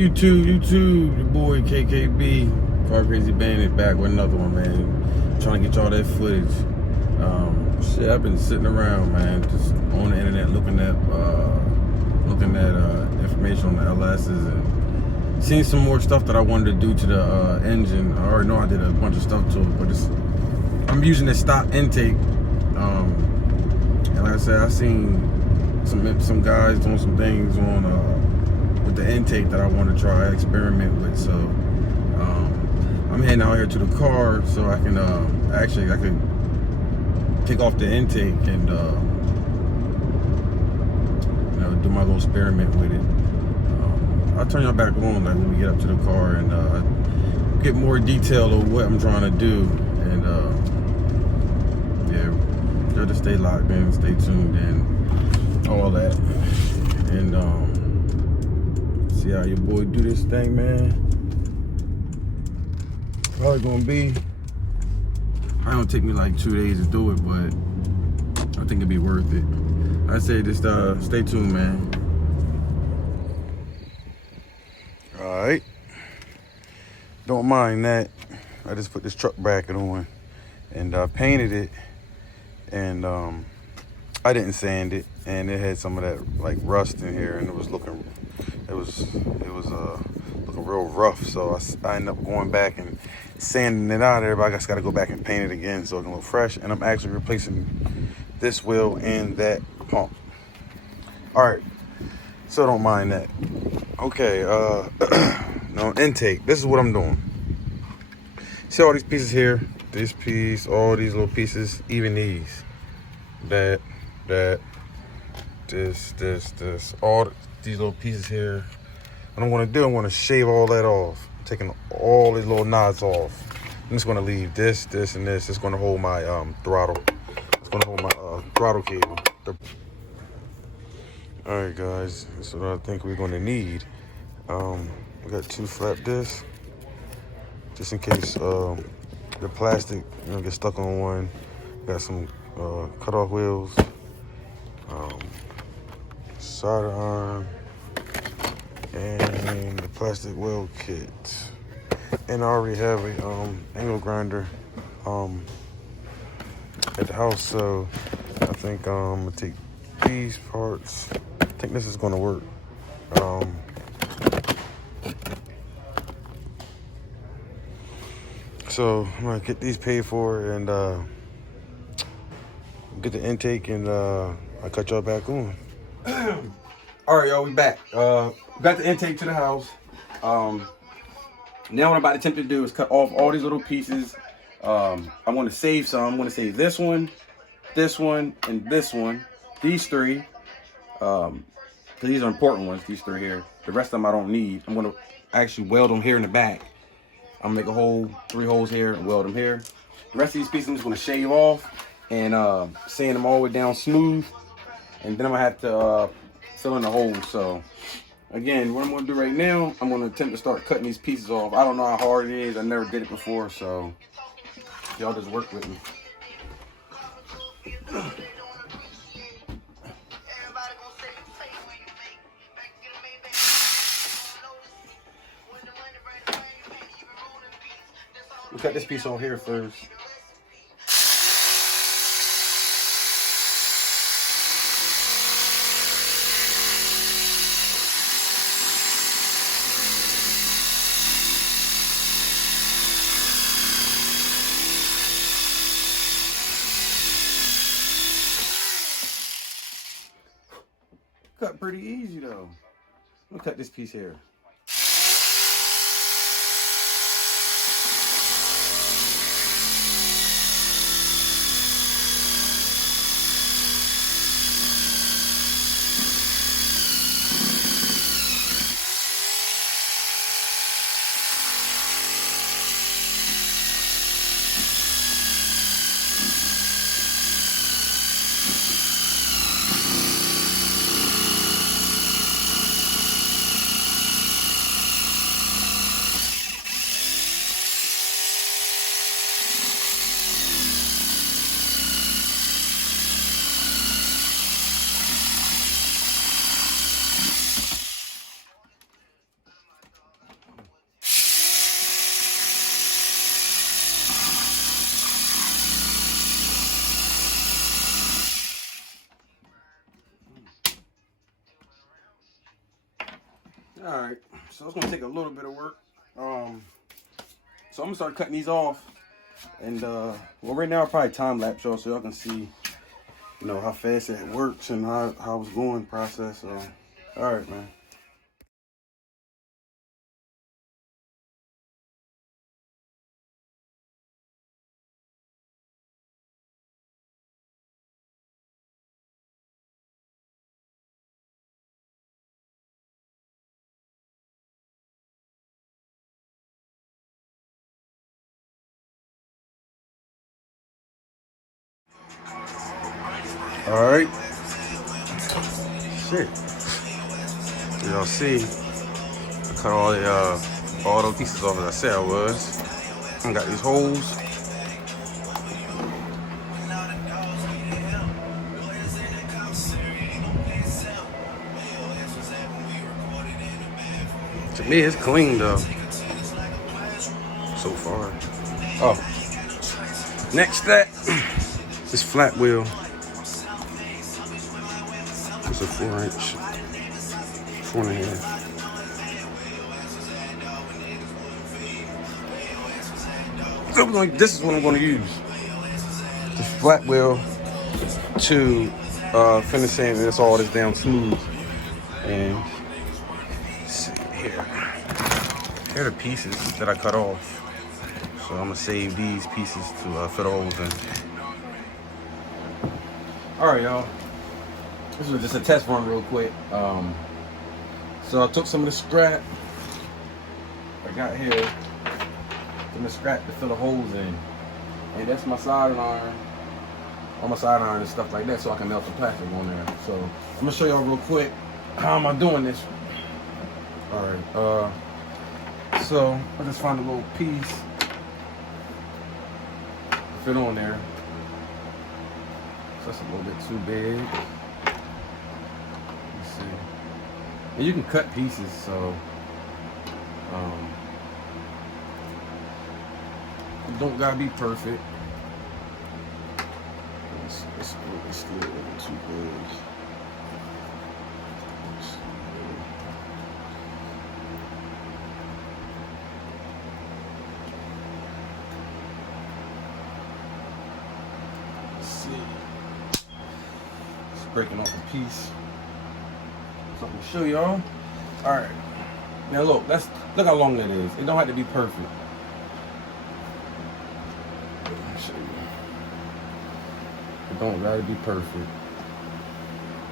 YouTube, your boy KKB, Car Crazy Bandit, back with another one, man. Trying to get y'all that footage. Shit, I've been sitting around, man, just on the internet looking at information on the LSs and seeing some more stuff that I wanted to do to the engine. I already know I did a bunch of stuff to it, but I'm using the stock intake. And like I said, I seen some guys doing some things on with the intake that I want to try experiment with. So I'm heading out here to the car so I can I can take off the intake and do my little experiment with it. I'll turn y'all back on like when we get up to the car and get more detail of what I'm trying to do. And yeah, just stay locked in, stay tuned in, all that. And see how your boy do this thing, man. Probably gonna be, probably gonna take me like 2 days to do it, but I think it'd be worth it. I say just stay tuned, man. All right, don't mind that. I just put this truck bracket on and painted it, and I didn't sand it, and it had some of that like rust in here, and it was looking real rough. So I ended up going back and sanding it out of there, but I just got to go back and paint it again so it can look fresh. And I'm actually replacing this wheel and that pump. All right, so don't mind that. Okay, no, intake. This is what I'm doing. See all these pieces here? This piece, all these little pieces, even these, that, this, all these little pieces here. What I'm gonna do, I'm gonna shave all that off. I'm taking all these little knots off. I'm just gonna leave this, and this. It's gonna hold my throttle. It's gonna hold my throttle cable. All right, guys. That's what I think we're gonna need. We got 2 flap discs, just in case the plastic get stuck on one. Got some cut-off wheels, solder arm, and the plastic weld kit. And I already have a angle grinder at the house, so I think I'm gonna take these parts. I think this is gonna work. So I'm gonna get these paid for and get the intake, and I'll cut y'all back on. All right, y'all, we back. Got the intake to the house. Now what I'm about to attempt to do is cut off all these little pieces. I want to save some. I'm going to save this one, and this one. These 3. Because these are important ones, these 3 here. The rest of them I don't need. I'm going to actually weld them here in the back. I'm going to make 3 holes here and weld them here. The rest of these pieces I'm just going to shave off and sand them all the way down smooth. And then I'm going to have to fill in the holes. So again, what I'm going to do right now, I'm going to attempt to start cutting these pieces off. I don't know how hard it is. I never did it before, so y'all just work with me. We'll cut this piece off here first. Cut pretty easy though. We'll cut this piece here. All right, so it's gonna take a little bit of work. So I'm gonna start cutting these off, and well, right now I'll probably time lapse y'all so y'all can see, you know, how fast it works and how it's going process. So, all right, man. All right. Shit. Y'all see, I cut all those pieces off as I said I was. I got these holes. To me, it's clean though. So far. Oh, next step. This flat wheel. It's a 4-inch, 4.5. So this is what I'm going to use. This flat wheel to finish sand this all this down smooth. And let's see here. Here are the pieces that I cut off. So I'm gonna save these pieces to fit holes in. All right, y'all. This was just a test run real quick. So I took some of the scrap I got here, some of the scrap to fill the holes in. And that's my soldering iron. All my soldering iron and stuff like that so I can melt the plastic on there. So I'm gonna show y'all real quick how am I doing this. All right, so I just found a little piece to fit on there. So that's a little bit too big. Let's see. And you can cut pieces, so it don't gotta be perfect. It's still a little too big. Breaking off a piece. So I'm gonna show y'all. All right. Now look, look how long that is. It don't have to be perfect. Let me show you. It don't gotta be perfect.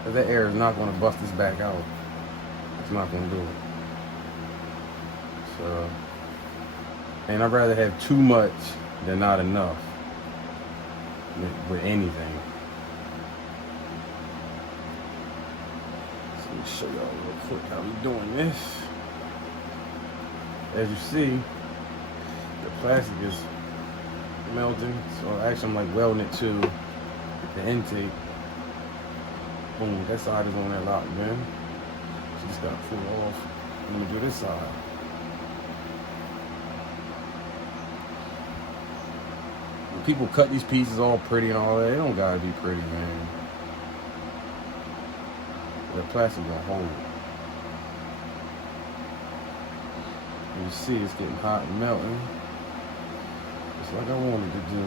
Cause that air is not gonna bust this back out. It's not gonna do it. So, and I'd rather have too much than not enough with anything. Let me show y'all real quick how we doing this. As you see, the plastic is melting, so actually I'm like welding it to the intake. Boom, that side is on there locked in. So just gotta pull it off. I'm gonna do this side. When people cut these pieces all pretty and all that, it don't gotta be pretty, man. The plastic gonna hold it. And you see it's getting hot and melting. Just like I wanted to do.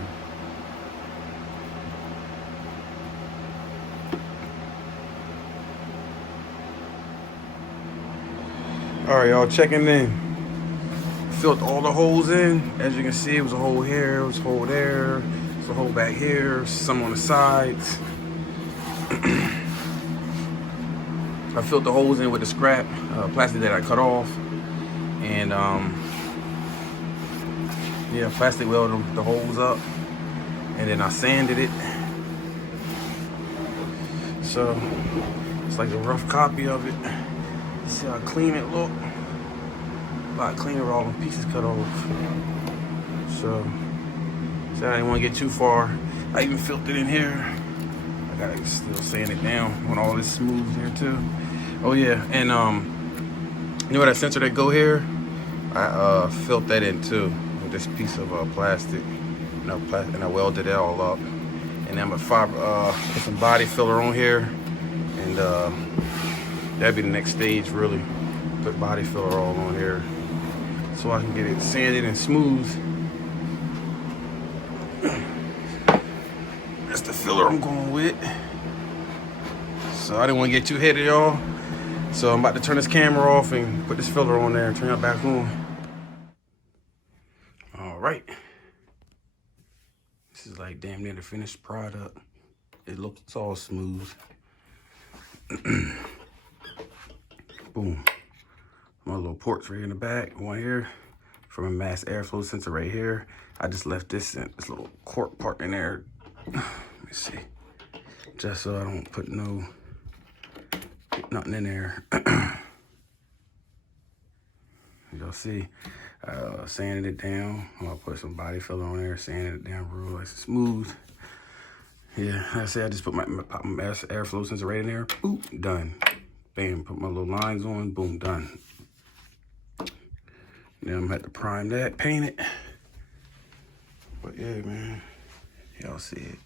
Alright, y'all, checking in. Filled all the holes in. As you can see, it was a hole here, it was a hole there, it's a hole back here, some on the sides. I filled the holes in with the scrap plastic that I cut off, and yeah, plastic welded the holes up, and then I sanded it. So it's like a rough copy of it. See how clean it look? A lot cleaner with all the pieces cut off. So I didn't want to get too far. I even filled it in here. I gotta still sand it down when all this smooth here too. Oh yeah, and you know that sensor that go here? I filled that in too with this piece of plastic. And I welded it all up. And then I'm gonna put some body filler on here, and that'd be the next stage really. put body filler all on here so I can get it sanded and smooth. That's the filler I'm going with. So I didn't want to get too heady, y'all. So I'm about to turn this camera off and put this filler on there and turn it back on. All right. This is like damn near the finished product. It looks all smooth. Boom. My little ports right in the back, one here from a mass airflow sensor right here. I just left this little cork part in there. Let me see. Just so I don't put nothing in there. Y'all see, sanded it down. I'm gonna put some body filler on there, sanded it down real nice and smooth. Yeah, like I said, I just put my mass airflow sensor right in there. Boop, done. Bam, put my little lines on, boom, done. Now I'm gonna have to prime that, paint it. But yeah, man, y'all see it.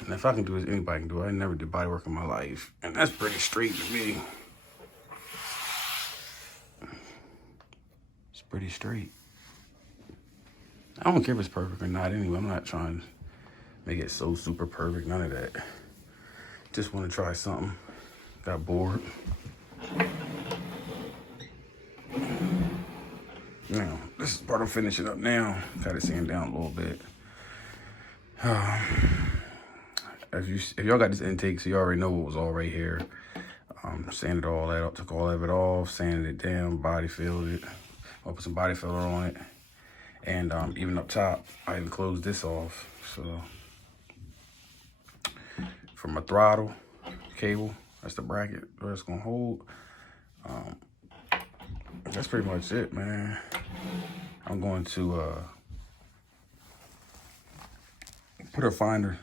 And if I can do it, anybody can do it. I never did body work in my life. And that's pretty straight to me. It's pretty straight. I don't care if it's perfect or not anyway. I'm not trying to make it so super perfect, none of that. Just want to try something. Got bored. Now, this is part I'm finishing up now. Got it sand down a little bit. If y'all got this intake, so you already know what was all right here. Sanded all that up, took all of it off, sanded it down, body filled it. I'll put some body filler on it. And even up top, I even closed this off. So, for my throttle cable, that's the bracket where it's gonna hold. That's pretty much it, man. I'm going to put a finer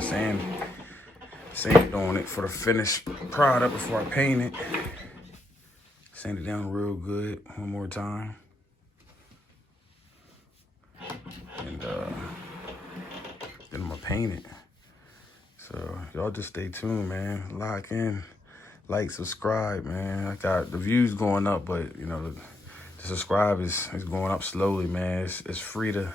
sand on it for the finished product before I paint it. Sand it down real good one more time. And then I'm gonna paint it. So y'all just stay tuned, man. Lock in, like, subscribe, man. I got the views going up, but you know, the subscribe is going up slowly, man. It's free to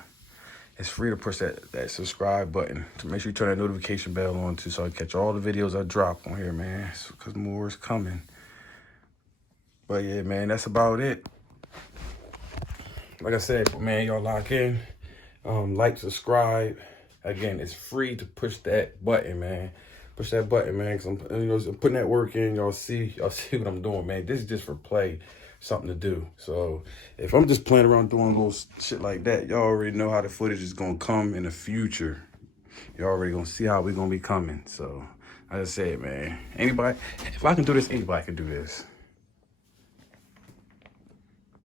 push that subscribe button. To make sure you turn that notification bell on too, so I catch all the videos I drop on here, man. Because more is coming. But yeah, man, that's about it. Like I said, man, y'all lock in. Like, subscribe. Again, it's free to push that button, man. Push that button, man. Cause I'm putting that work in. Y'all see what I'm doing, man. This is just for play, something to do. So if I'm just playing around doing little shit like that, y'all already know how the footage is gonna come in the future. Y'all already gonna see how we gonna be coming. So like I said, man, anybody, if I can do this, anybody can do this.